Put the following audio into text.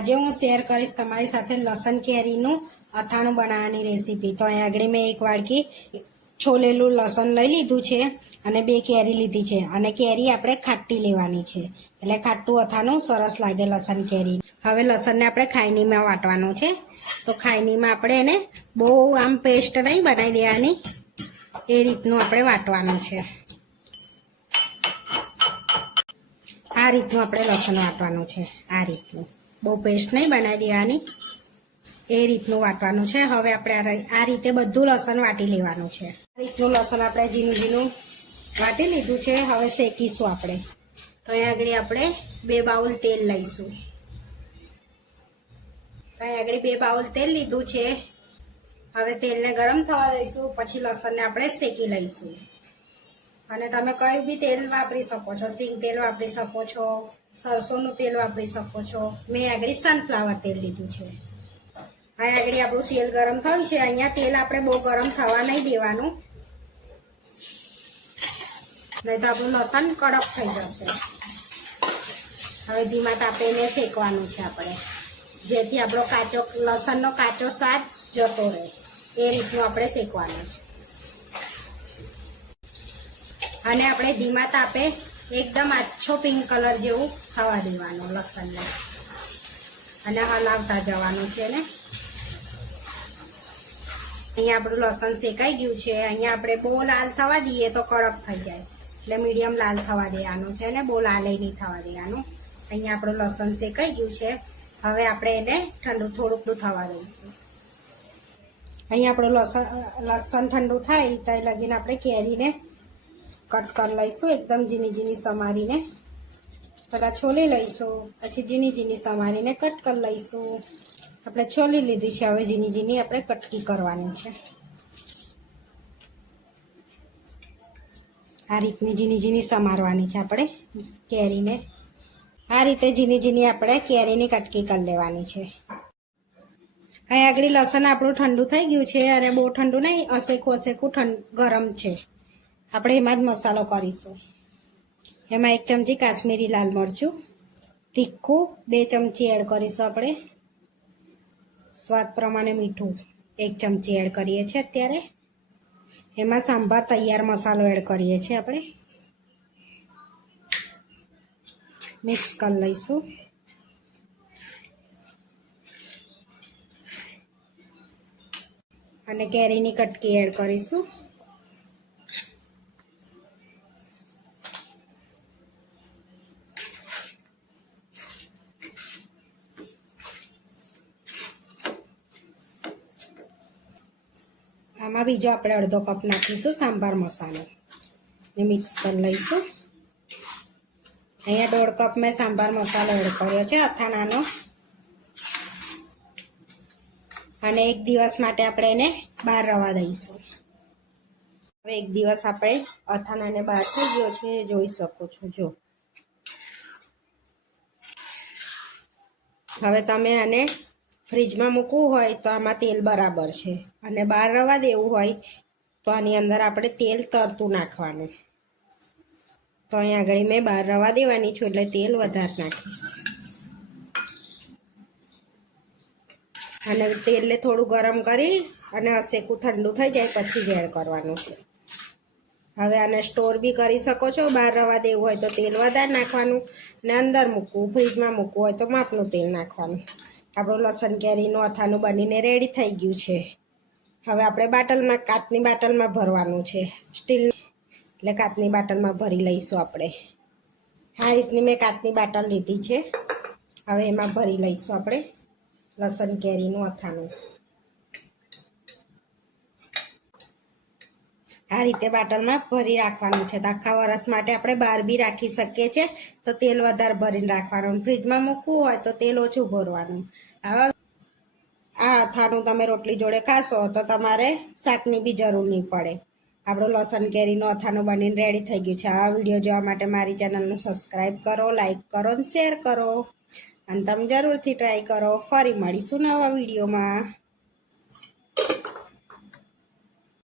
આજે હું શેર કરીશ તમારી સાથે લસણ કેરીનું અથાણું બનાવવાની રેસીપી. તો અહીં આગળ મેં એક વાડકી છોલેલું લસણ લઈ લીધું છે અને બે કેરી લીધી છે. અને કેરી આપણે ખાટી લેવાની છે. એટલે ખાટું અથાણું સરસ લાગે લસણ કેરી. હવે લસણને આપણે ખાયનીમાં વાટવાનું છે. તો ખાયનીમાં આપણે એને બહુ આમ પેસ્ટ નહીં બનાવી દેવાની. એ રીતનું આપણે વાટવાનું છે. આ રીતનું આપણે લસણ વાટવાનું છે. આ રીતનું. બહુ પેસ્ટ નહીં બનાવી દેવાની. એ રીતનું વાટવાનું છે. હવે આપણે આ રીતે બધું લસણ વાટી લેવાનું છે. આ રીતનું લસણ આપણે ઝીણું ઝીણું વાટી લીધું છે. હવે શેકીશું આપણે. તો અહીંયા આગળ આપણે બે બાઉલ તેલ લઈશું. તો અહીંયા આગળ બે બાઉલ તેલ લીધું છે. હવે તેલને ગરમ થવા દઈશું. પછી લસણને આપણે શેકી લઈશું. અને તમે કયું બી તેલ વાપરી શકો છો. સિંગ તેલ વાપરી શકો છો. સરસોનું તેલ વાપરી શકો છો. મેં આગળ સનફ્લાવર તેલ લીધું છે. અહીં આગળ આપણું તેલ ગરમ થયું છે. અહીંયા તેલ આપણે બહુ ગરમ થવા નહીં દેવાનું. નહીં તો આપણું લસણ કડક થઈ જશે. હવે ધીમા તાપે એને શેકવાનું છે આપણે. જેથી આપણો કાચો લસણનો કાચો સ્વાદ જતો રહે. એ રીતનું આપણે શેકવાનું છે. અને આપણે ધીમા તાપે એકદમ આછો પિંક કલર જેવું થવા દેવાનું, લસણને. અને હલાવતા જવાનું છે ને. અહીંયા આપણું લસણ શેકાઈ ગયું છે. અહીંયા આપણે બહુ લાલ થવા દઈએ તો કડક થઈ જાય. એટલે મીડિયમ લાલ થવા દેવાનું છે ને. બહુ લાલે નહીં થવા દેવાનું. અહીંયા આપણું લસણ શેકાઈ ગયું છે. હવે આપણે એને ઠંડુ થોડુંક થવા દઈશું. અહીંયા આપણું લસણ લસણ ઠંડુ થાય ત્યાં લગીને આપણે કેરીને કટ કરી લઈશું એકદમ ઝીણી ઝીણી સમારીને. પહેલાં છોલી લઈશું, પછી ઝીણી ઝીણી સમારીને કટ કરી લઈશું. આપણે છોલી લીધી છે, હવે ઝીણી ઝીણી આપણે કટકી કરવાની છે. આ રીતની ઝીણી ઝીણી સમારવાની છે આપણે, કેરીને. આ રીતે ઝીણી ઝીણી આપણે કેરીની કટકી કરી લેવાની છે. અહીં આગળ લસણ આપણું ઠંડુ થઈ ગયું છે, અને બહુ ઠંડુ નહીં અસેકું અસેકું ઠંડ ગરમ છે. આપણે એમાં જ મસાલો કરીશું. એમાં એક ચમચી કાશ્મીરી લાલ મરચું, તીખું બે ચમચી એડ કરીશું આપણે. સ્વાદ પ્રમાણે મીઠું એક ચમચી એડ કરીએ છીએ અત્યારે. એમાં સાંભાર તૈયાર મસાલો એડ કરીએ છીએ આપણે. મિક્સ કરી લઈશું. અને કેરીની કટકી એડ કરીશું. આમાં બીજો આપણે અડધો કપ નાખીશું સાંભાર મસાલો. ને મિક્સ કરી લઈશું. અહીંયા દોઢ કપ મેં સાંભાર મસાલો એડ કર્યો છે, અથાણાનો. અને એક દિવસ માટે આપણે એને બહાર રવા દઈશું. હવે એક દિવસ આપણે અથાણાને બહાર થઈ ગયો છે જોઈ શકો છો, જો. હવે તમે આને ફ્રીજમાં મૂકવું હોય તો આમાં તેલ બરાબર છે. અને બહાર રવા દેવું હોય તો આની અંદર આપણે તેલ તરતું નાખવાનું. તો અહીં આગળ મેં બહાર રવા દેવાની છું એટલે તેલ વધારે નાખીશ. અને તેલને થોડું ગરમ કરી અને અસેકું ઠંડુ થઈ જાય પછી જ કરવાનું છે. હવે આને સ્ટોર બી કરી શકો છો. બહાર રવા દેવું હોય તો તેલ વધારે નાખવાનું. ને અંદર મૂકવું, ફ્રીજમાં મૂકવું હોય તો માપનું તેલ નાખવાનું. આપણું લસણ કેરીનું અથાણું બનીને રેડી થઈ ગયું છે. હવે આપણે બાટલમાં, કાચની બાટલમાં ભરવાનું છે. સ્ટીલ એટલે કાચની બાટલમાં ભરી લઈશું આપણે. આ રીતની મેં કાચની બાટલ લીધી છે. હવે એમાં ભરી લઈશું આપણે લસણ કેરીનું અથાણું. આ રીતે બાટલમાં ભરી રાખવાનું છે. આખા વરસ માટે આપણે બહાર બી રાખી શકીએ છીએ. તો તેલ વધારે ભરીને રાખવાનું. ફ્રીજમાં મૂકવું હોય તો તેલ ઓછું ભરવાનું. હવે આ અથાણું તમે રોટલી જોડે ખાશો તો તમારે શાકની બી જરૂર નહીં પડે. આપણું લસણ કેરીનું અથાણું બનીને રેડી થઈ ગયું છે. આ વીડિયો જોવા માટે મારી ચેનલને સબસ્ક્રાઈબ કરો લાઈક કરો અને શેર કરો. અને તમે જરૂરથી ટ્રાય કરો. ફરી મળીશું નવા વિડીયોમાં